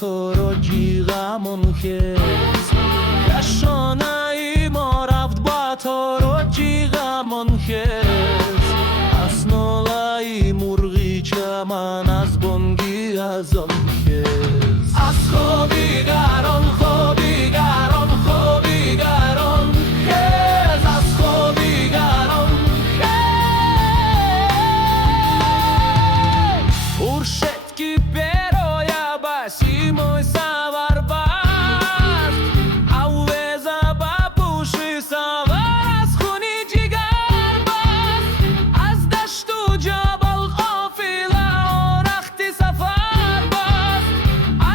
تو رو جیغمون خیز کشانه ما رفت با تو رو جیغمون خیز از نولای مرغی چمن از بنگی از آن خیز از خوبی گران خوبی گران خوبی گران خیز از خوبی گران خیز ارشد کی برای باشی موی سوار باز اوزا بپوشی سوار از خونی جگر باز از دشت و جبل قافله و رخت سفر باز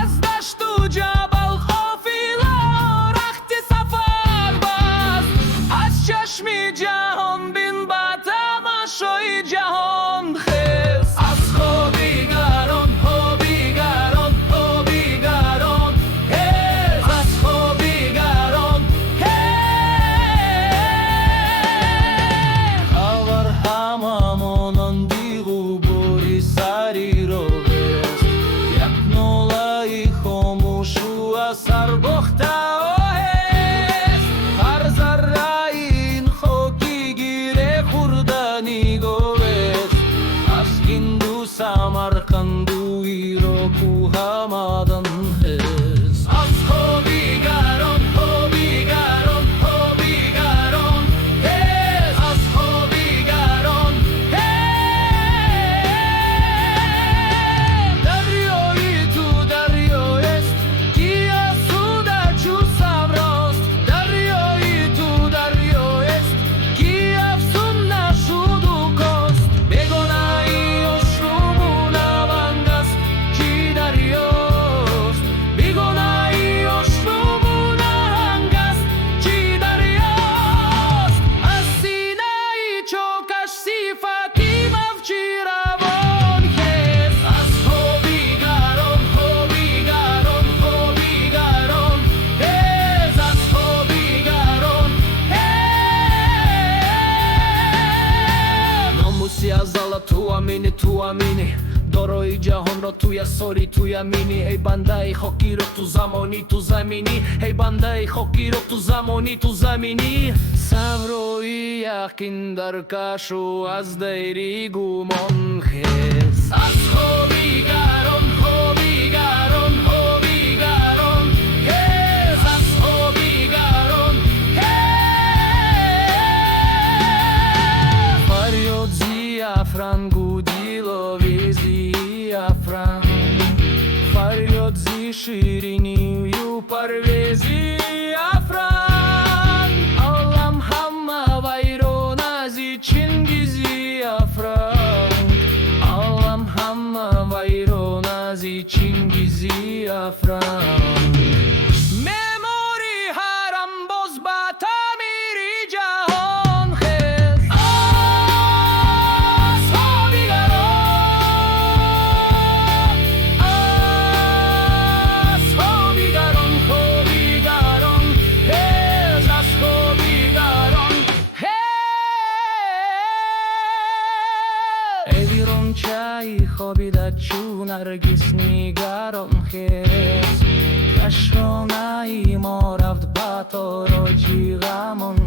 از دشت و جبل قافله و رخت سفر باز از چشمی جهان بین با تماشای جهان خیز از خوبی گران خوبی گران خوبی گران خیز از خوبی گران خیز خبر هممون دیگو بوری سری رو بست یک نولای خاموش و اثر بخته و هست هر ذره این خوکی گیره خوردنی گوست از گندو سمرقندو ایراکو همدن هست از خوبی گران خوبی گران خوبی گران هست از خوبی گران هست دریایی تو دریایست کی افسوده چو سبراست دریایی تو دریایست کی افسون نشود و کاست بگناهی و شروع نوند است کی دریاست بگناهی و شروع نوند است کی دریاست از سینه چوکش صفتی مفچی روان خیز از خوبی گران خوبی گران خوبی گران خیز از خوبی گران خیز ناموسی از الله تو امینی دارای جهان را توی ساری توی امینی ای بنده خاکی رو تو زمانی تو زمینی ای بنده خاکی رو تو زمانی تو زمینی صبر و یقین در کش و از دیری گمان خیز از خوبی گران خوبی گران خوبی گران خیز از خوبی گران خیز فریاد زیافران گودیلوی زیافران فریاد زی شیرینی و پرویزی افران عالم همه ویران از چنگیزی افران عالم همه ویران از چنگیزی افران مموری حرم باز با تعمیری جهان خیز از خوبی گران از خوبی گران خوبی گران خیز از خوبی گران خیز ای ویران چای خوابیده چون نرگس نگران خیز کشانه ای ما رفت با تو رو جیغمون